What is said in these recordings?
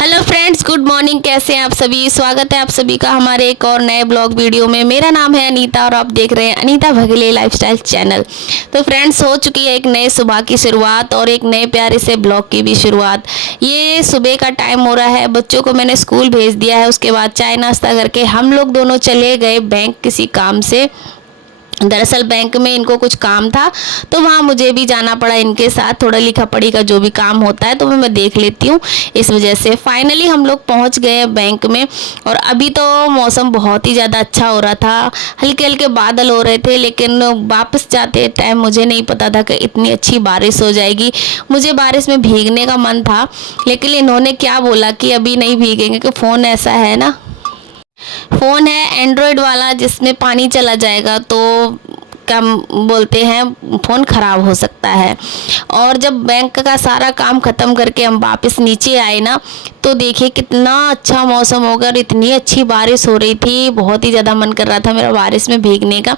Hello friends, good morning. कैसे हैं आप सभी? स्वागत है आप सभी का हमारे एक और नए ब्लॉग वीडियो में। मेरा नाम है अनीता और आप देख रहे हैं अनीता भगले लाइफस्टाइल चैनल। तो फ्रेंड्स, हो चुकी है एक नए सुबह की शुरुआत और एक नए प्यारे से ब्लॉग की भी शुरुआत। ये सुबह का टाइम हो रहा है, बच्चों को मैंने स्कूल भेज दिया है। उसके बाद चाय नाश्ता करके हम लोग दोनों चले गए बैंक किसी काम से। दरअसल बैंक में इनको कुछ काम था तो वहाँ मुझे भी जाना पड़ा इनके साथ। थोड़ा लिखा पढ़ी का जो भी काम होता है तो मैं देख लेती हूँ। इस वजह से फाइनली हम लोग पहुँच गए बैंक में। और अभी तो मौसम बहुत ही ज़्यादा अच्छा हो रहा था, हल्के हल्के बादल हो रहे थे, लेकिन वापस जाते टाइम मुझे नहीं पता था कि इतनी अच्छी बारिश हो जाएगी। मुझे बारिश में भीगने का मन था, लेकिन इन्होंने क्या बोला कि अभी नहीं भीगेंगे, कि फ़ोन ऐसा है ना, फ़ोन है एंड्रॉयड वाला जिसमें पानी चला जाएगा तो क्या बोलते हैं, फ़ोन ख़राब हो सकता है। और जब बैंक का सारा काम ख़त्म करके हम वापस नीचे आए ना, तो देखिए कितना अच्छा मौसम हो गया और इतनी अच्छी बारिश हो रही थी। बहुत ही ज़्यादा मन कर रहा था मेरा बारिश में भीगने का।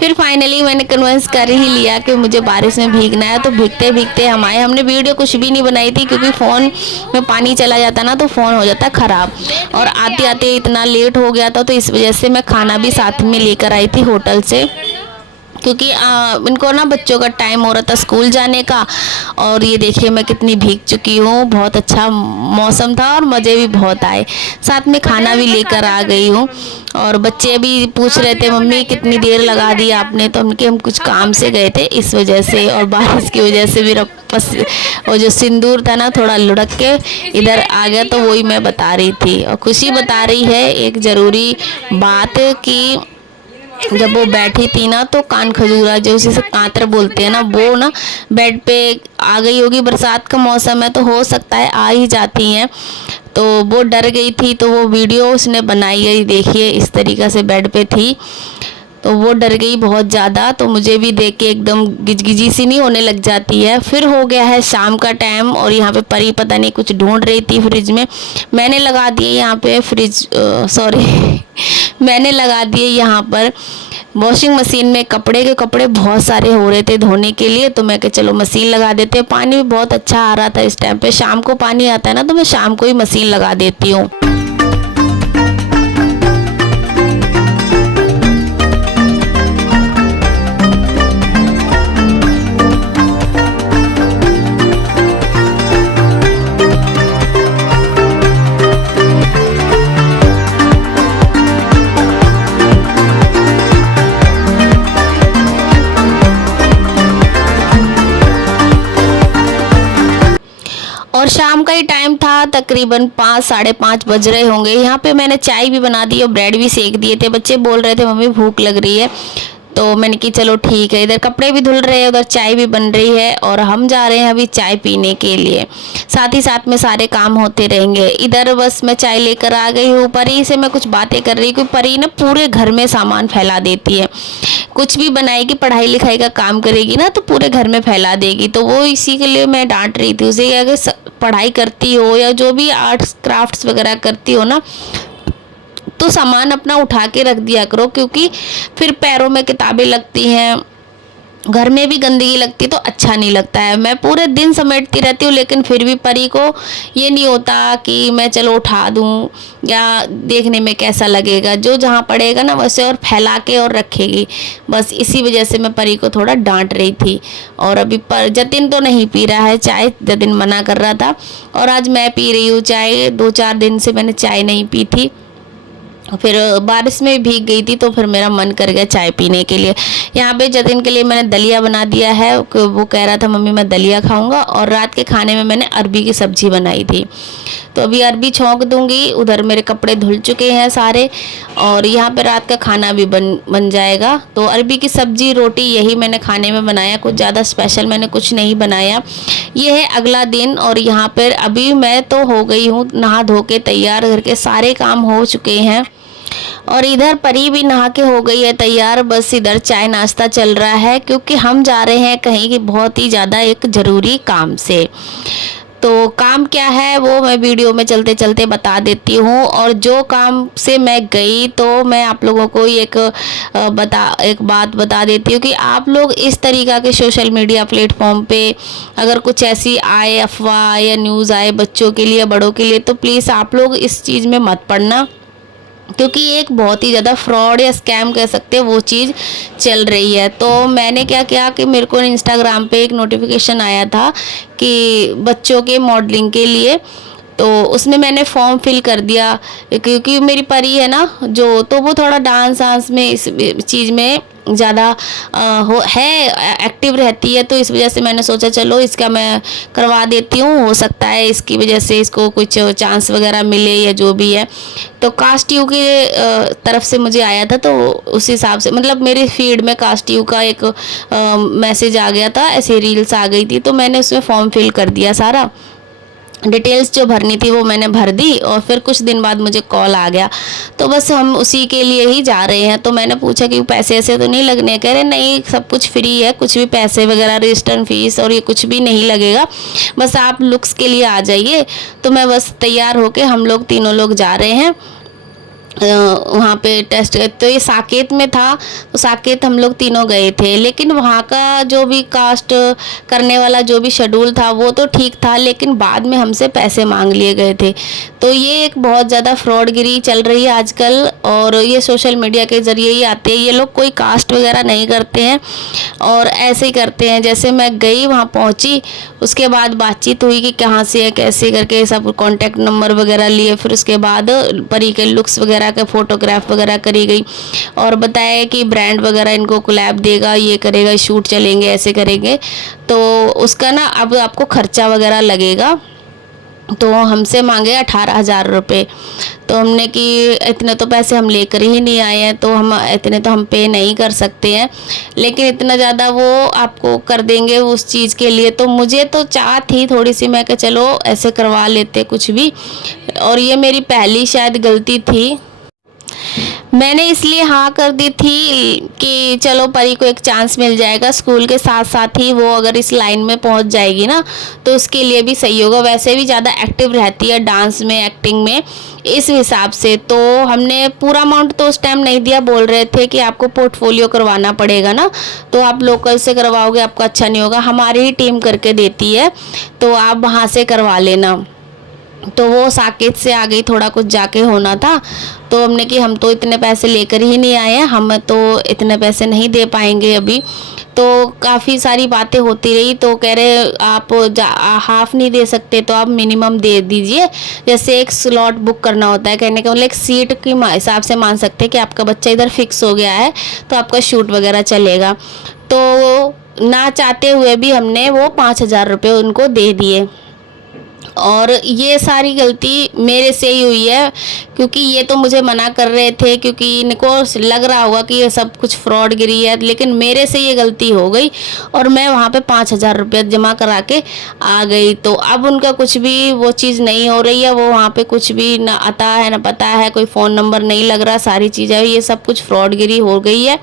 फिर फाइनली मैंने कन्विंस कर ही लिया कि मुझे बारिश में भीगना है। तो भीगते भीगते हम आए। हमने वीडियो कुछ भी नहीं बनाई थी क्योंकि फ़ोन में पानी चला जाता ना तो फ़ोन हो जाता ख़राब। और आते आते इतना लेट हो गया था, तो इस वजह से मैं खाना भी साथ में लेकर आई थी होटल से, क्योंकि इनको ना बच्चों का टाइम हो रहा था स्कूल जाने का। और ये देखिए मैं कितनी भीग चुकी हूँ। बहुत अच्छा मौसम था और मज़े भी बहुत आए। साथ में खाना भी लेकर आ गई हूँ। और बच्चे भी पूछ रहे थे मम्मी कितनी देर लगा दी आपने, तो हम कुछ काम से गए थे इस वजह से। और बारिश की वजह से मेरा और जो सिंदूर था ना थोड़ा लुढ़क के इधर आ गया, तो वही मैं बता रही थी। और खुशी बता रही है एक ज़रूरी बात कि जब वो बैठी थी ना तो कान खजूरा, जो उसे कांतर बोलते हैं ना, वो ना बेड पे आ गई होगी। बरसात का मौसम है तो हो सकता है आ ही जाती हैं, तो वो डर गई थी। तो वो वीडियो उसने बनाई है, देखिए इस तरीक़े से बेड पे थी, तो वो डर गई बहुत ज़्यादा। तो मुझे भी देख के एकदम गिजगिजी सी नहीं होने लग जाती है। फिर हो गया है शाम का टाइम और यहाँ पे परी पता नहीं कुछ ढूंढ रही थी फ्रिज में। मैंने लगा दिए यहाँ पे मैंने लगा दिए यहाँ पर वॉशिंग मशीन में कपड़े बहुत सारे हो रहे थे धोने के लिए। तो मैं कहा चलो मशीन लगा देते हैं। पानी भी बहुत अच्छा आ रहा था इस टाइम पे। शाम को पानी आता है ना तो मैं शाम को ही मशीन लगा देती हूँ। और शाम का ही टाइम था, तकरीबन 5 साढ़े 5 बज रहे होंगे। यहाँ पे मैंने चाय भी बना दी और ब्रेड भी सेक दिए थे। बच्चे बोल रहे थे मम्मी भूख लग रही है, तो मैंने कि चलो ठीक है। इधर कपड़े भी धुल रहे हैं, उधर चाय भी बन रही है और हम जा रहे हैं अभी चाय पीने के लिए। साथ ही साथ में सारे काम होते रहेंगे। इधर बस मैं चाय लेकर आ गई हूँ। परी से मैं कुछ बातें कर रही हूँ। परी ना पूरे घर में सामान फैला देती है। कुछ भी बनाएगी, पढ़ाई लिखाई का काम करेगी ना तो पूरे घर में फैला देगी। तो वो इसी के लिए मैं डांट रही थी उसे, अगर पढ़ाई करती हो या जो भी आर्ट्स क्राफ्ट्स वगैरह करती हो ना, तो सामान अपना उठा के रख दिया करो, क्योंकि फिर पैरों में किताबें लगती हैं, घर में भी गंदगी लगती है तो अच्छा नहीं लगता है। मैं पूरे दिन समेटती रहती हूँ, लेकिन फिर भी परी को ये नहीं होता कि मैं चलो उठा दूँ या देखने में कैसा लगेगा। जो जहाँ पड़ेगा ना वैसे और फैला के और रखेगी। बस इसी वजह से मैं परी को थोड़ा डांट रही थी। और अभी जतिन तो नहीं पी रहा है चाय, जतिन मना कर रहा था। और आज मैं पी रही हूँ चाय। 2-4 दिन से मैंने चाय नहीं पी थी। फिर बारिश में भीग गई थी तो फिर मेरा मन कर गया चाय पीने के लिए। यहाँ पे जतिन के लिए मैंने दलिया बना दिया है। वो कह रहा था मम्मी मैं दलिया खाऊंगा। और रात के खाने में मैंने अरबी की सब्ज़ी बनाई थी, तो अभी अरबी छौंक दूंगी। उधर मेरे कपड़े धुल चुके हैं सारे और यहाँ पे रात का खाना भी बन जाएगा। तो अरबी की सब्ज़ी रोटी यही मैंने खाने में बनाया। कुछ ज़्यादा स्पेशल मैंने कुछ नहीं बनाया। ये है अगला दिन और यहाँ पर अभी मैं तो हो गई हूँ नहा धो के तैयार। घर के सारे काम हो चुके हैं और इधर परी भी नहा के हो गई है तैयार। बस इधर चाय नाश्ता चल रहा है क्योंकि हम जा रहे हैं कहीं की बहुत ही ज़्यादा एक ज़रूरी काम से। तो काम क्या है वो मैं वीडियो में चलते चलते बता देती हूँ। और जो काम से मैं गई तो मैं आप लोगों को एक बात बता देती हूँ कि आप लोग इस तरीक़ा के सोशल मीडिया प्लेटफॉर्म पे अगर कुछ ऐसी आए अफवाह या न्यूज़ आए बच्चों के लिए बड़ों के लिए, तो प्लीज़ आप लोग इस चीज़ में मत पड़ना, क्योंकि ये एक बहुत ही ज़्यादा फ्रॉड या स्कैम कह सकते हैं वो चीज़ चल रही है। तो मैंने क्या किया कि मेरे को इंस्टाग्राम पे एक नोटिफिकेशन आया था कि बच्चों के मॉडलिंग के लिए, तो उसमें मैंने फॉर्म फिल कर दिया, क्योंकि मेरी परी है ना जो, तो वो थोड़ा डांस वांस में इस चीज़ में ज़्यादा एक्टिव रहती है। तो इस वजह से मैंने सोचा चलो इसका मैं करवा देती हूँ, हो सकता है इसकी वजह से इसको कुछ चांस वगैरह मिले या जो भी है। तो कास्ट यू की तरफ से मुझे आया था, तो उस हिसाब से मतलब मेरी फीड में कास्ट यू का एक मैसेज आ गया था, ऐसे रील्स आ गई थी, तो मैंने उसमें फॉर्म फिल कर दिया, सारा डिटेल्स जो भरनी थी वो मैंने भर दी। और फिर कुछ दिन बाद मुझे कॉल आ गया, तो बस हम उसी के लिए ही जा रहे हैं। तो मैंने पूछा कि पैसे ऐसे तो नहीं लगने, कह रहे नहीं सब कुछ फ्री है, कुछ भी पैसे वगैरह रजिस्ट्रेशन फीस और ये कुछ भी नहीं लगेगा, बस आप लुक्स के लिए आ जाइए। तो मैं बस तैयार होके हम लोग तीनों लोग जा रहे हैं वहाँ पे टेस्ट। तो ये साकेत में था, तो साकेत हम लोग तीनों गए थे, लेकिन वहाँ का जो भी कास्ट करने वाला जो भी शेड्यूल था वो तो ठीक था, लेकिन बाद में हमसे पैसे मांग लिए गए थे। तो ये एक बहुत ज़्यादा फ्रॉडगिरी चल रही है आजकल, और ये सोशल मीडिया के ज़रिए ही आते हैं। ये लोग कोई कास्ट वगैरह नहीं करते हैं और ऐसे ही करते हैं। जैसे मैं गई वहाँ पहुँची, उसके बाद बातचीत हुई कि कहाँ से है कैसे करके, सब कॉन्टैक्ट नंबर वगैरह लिए, फिर उसके बाद परी के लुक्स वगैरह के फोटोग्राफ वगैरह करी गई और बताया कि ब्रांड वगैरह इनको कोलैब देगा, ये करेगा, शूट चलेंगे, ऐसे करेंगे। तो उसका ना अब आपको खर्चा वगैरह लगेगा। तो हमसे मांगे 18,000 रुपये। तो हमने कि इतने तो पैसे हम लेकर ही नहीं आए हैं, तो हम इतने तो हम पे नहीं कर सकते हैं, लेकिन इतना ज़्यादा वो आपको कर देंगे उस चीज़ के लिए। तो मुझे तो चाह थी थोड़ी सी, मैं कि चलो ऐसे करवा लेते कुछ भी, और ये मेरी पहली शायद गलती थी। मैंने इसलिए हाँ कर दी थी कि चलो परी को एक चांस मिल जाएगा, स्कूल के साथ साथ ही वो अगर इस लाइन में पहुंच जाएगी ना तो उसके लिए भी सही होगा। वैसे भी ज़्यादा एक्टिव रहती है डांस में, एक्टिंग में, इस हिसाब से। तो हमने पूरा अमाउंट तो उस टाइम नहीं दिया, बोल रहे थे कि आपको पोर्टफोलियो करवाना पड़ेगा ना, तो आप लोकल से करवाओगे आपको अच्छा नहीं होगा, हमारी ही टीम करके देती है, तो आप वहाँ से करवा लेना। तो वो साकेत से आ गई, थोड़ा कुछ जाके होना था। तो हमने कि हम तो इतने पैसे लेकर ही नहीं आए हैं, हम तो इतने पैसे नहीं दे पाएंगे अभी। तो काफ़ी सारी बातें होती रही, तो कह रहे आप हाफ नहीं दे सकते तो आप मिनिमम दे दीजिए। जैसे एक स्लॉट बुक करना होता है, कहने का मतलब एक सीट के हिसाब से मान सकते हैं कि आपका बच्चा इधर फिक्स हो गया है तो आपका शूट वगैरह चलेगा। तो ना चाहते हुए भी हमने वो 5,000 रुपये उनको दे दिए, और ये सारी गलती मेरे से ही हुई है, क्योंकि ये तो मुझे मना कर रहे थे, क्योंकि इनको लग रहा होगा कि ये सब कुछ फ्रॉडगिरी है, लेकिन मेरे से ये गलती हो गई और मैं वहाँ पे 5,000 रुपये जमा करा के आ गई। तो अब उनका कुछ भी वो चीज़ नहीं हो रही है, वो वहाँ पे कुछ भी ना आता है ना पता है, कोई फ़ोन नंबर नहीं लग रहा, सारी चीज़ें ये सब कुछ फ्रॉडगिरी हो गई है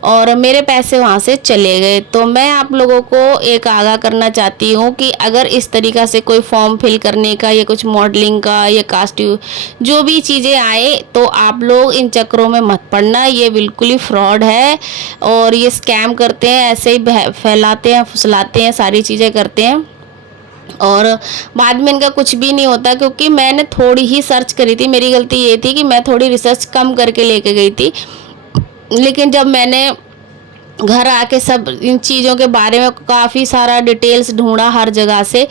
और मेरे पैसे वहाँ से चले गए। तो मैं आप लोगों को एक आगाह करना चाहती हूँ कि अगर इस तरीक़ा से कोई फॉर्म फिल करने का या कुछ मॉडलिंग का या कास्ट्यूम जो भी चीज़ें आए, तो आप लोग इन चक्करों में मत पड़ना। ये बिल्कुल ही फ्रॉड है और ये स्कैम करते हैं, ऐसे ही फैलाते हैं, फुसलाते हैं, सारी चीज़ें करते हैं और बाद में इनका कुछ भी नहीं होता। क्योंकि मैंने थोड़ी ही सर्च करी थी, मेरी गलती ये थी कि मैं थोड़ी रिसर्च कम करके लेके गई थी, लेकिन जब मैंने घर आके सब इन चीज़ों के बारे में काफ़ी सारा डिटेल्स ढूंढा हर जगह से,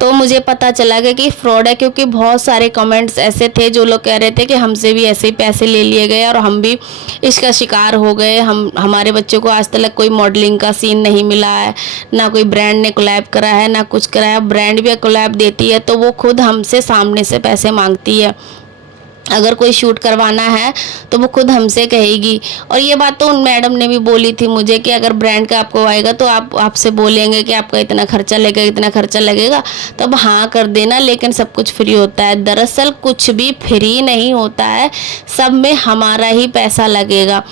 तो मुझे पता चला गया कि फ्रॉड है। क्योंकि बहुत सारे कमेंट्स ऐसे थे जो लोग कह रहे थे कि हमसे भी ऐसे ही पैसे ले लिए गए और हम भी इसका शिकार हो गए। हमारे बच्चों को आज तक कोई मॉडलिंग का सीन नहीं मिला है, ना कोई ब्रांड ने कोलैब करा है, ना कुछ करा है। ब्रांड भी कोलैब देती है तो वो खुद हमसे सामने से पैसे मांगती है। अगर कोई शूट करवाना है तो वो खुद हमसे कहेगी। और ये बात तो उन मैडम ने भी बोली थी मुझे कि अगर ब्रांड का आपको आएगा तो आपसे बोलेंगे कि आपका इतना खर्चा लगेगा, इतना खर्चा लगेगा, तो अब हाँ कर देना, लेकिन सब कुछ फ्री होता है। दरअसल कुछ भी फ्री नहीं होता है, सब में हमारा ही पैसा लगेगा।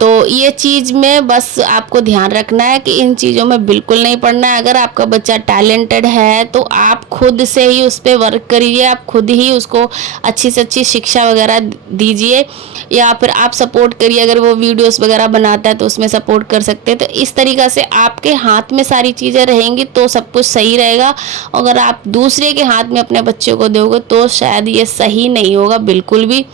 तो ये चीज़ में बस आपको ध्यान रखना है कि इन चीज़ों में बिल्कुल नहीं पड़ना है। अगर आपका बच्चा टैलेंटेड है तो आप खुद से ही उस पर वर्क करिए, आप खुद ही उसको अच्छी से अच्छी शिक्षा वगैरह दीजिए, या फिर आप सपोर्ट करिए। अगर वो वीडियोस वगैरह बनाता है तो उसमें सपोर्ट कर सकते हैं। तो इस तरीक़ा से आपके हाथ में सारी चीज़ें रहेंगी तो सब कुछ सही रहेगा। अगर आप दूसरे के हाथ में अपने बच्चे को दोगे तो शायद ये सही नहीं होगा बिल्कुल भी।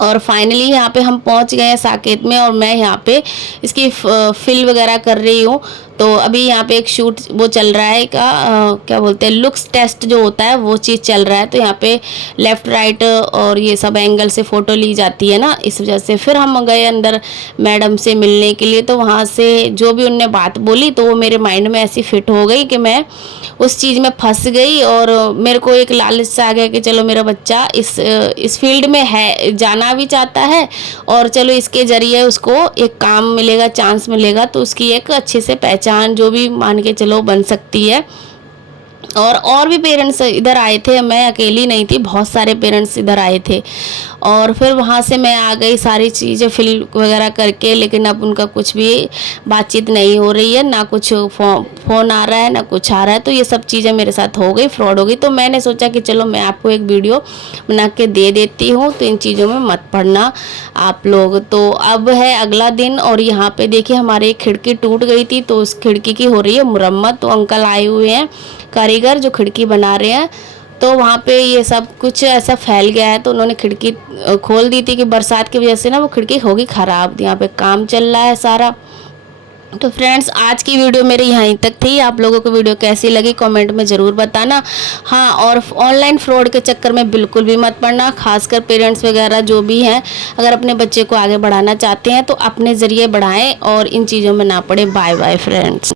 और फाइनली यहाँ पे हम पहुँच गए हैं साकेत में, और मैं यहाँ पे इसकी फिल वगैरह कर रही हूँ। तो अभी यहाँ पे एक शूट वो चल रहा है क्या बोलते हैं, लुक्स टेस्ट जो होता है वो चीज़ चल रहा है। तो यहाँ पे लेफ़्ट राइट और ये सब एंगल से फ़ोटो ली जाती है ना, इस वजह से फिर हम गए अंदर मैडम से मिलने के लिए। तो वहाँ से जो भी उनने बात बोली तो वो मेरे माइंड में ऐसी फिट हो गई कि मैं उस चीज़ में फंस गई, और मेरे को एक लालच सा आ गया कि चलो मेरा बच्चा इस फील्ड में है, जाना भी चाहता है, और चलो इसके ज़रिए उसको एक काम मिलेगा, चांस मिलेगा, तो उसकी एक अच्छे से पहचान जो भी मान के चलो बन सकती है। और भी पेरेंट्स इधर आए थे, मैं अकेली नहीं थी, बहुत सारे पेरेंट्स इधर आए थे। और फिर वहाँ से मैं आ गई सारी चीज़ें फिल वगैरह करके, लेकिन अब उनका कुछ भी बातचीत नहीं हो रही है, ना कुछ फ़ोन आ रहा है ना कुछ आ रहा है। तो ये सब चीज़ें मेरे साथ हो गई, फ्रॉड हो गई। तो मैंने सोचा कि चलो मैं आपको एक वीडियो बना के दे देती हूँ, तो इन चीज़ों में मत पड़ना आप लोग। तो अब है अगला दिन, और यहाँ पे देखिए हमारी खिड़की टूट गई थी, तो उस खिड़की की हो रही है मुरम्मत। तो अंकल आए हुए हैं कारीगर जो खिड़की बना रहे हैं। तो वहाँ पे ये सब कुछ ऐसा फैल गया है, तो उन्होंने खिड़की खोल दी थी कि बरसात की वजह से ना वो खिड़की होगी ख़राब। यहाँ पे काम चल रहा है सारा। तो फ्रेंड्स आज की वीडियो मेरी यहीं तक थी। आप लोगों को वीडियो कैसी लगी कमेंट में ज़रूर बताना। हाँ, और ऑनलाइन फ्रॉड के चक्कर में बिल्कुल भी मत पड़ना, खासकर पेरेंट्स वगैरह जो भी हैं। अगर अपने बच्चे को आगे बढ़ाना चाहते हैं तो अपने ज़रिए बढ़ाएं और इन चीज़ों में ना पड़े। Bye bye friends.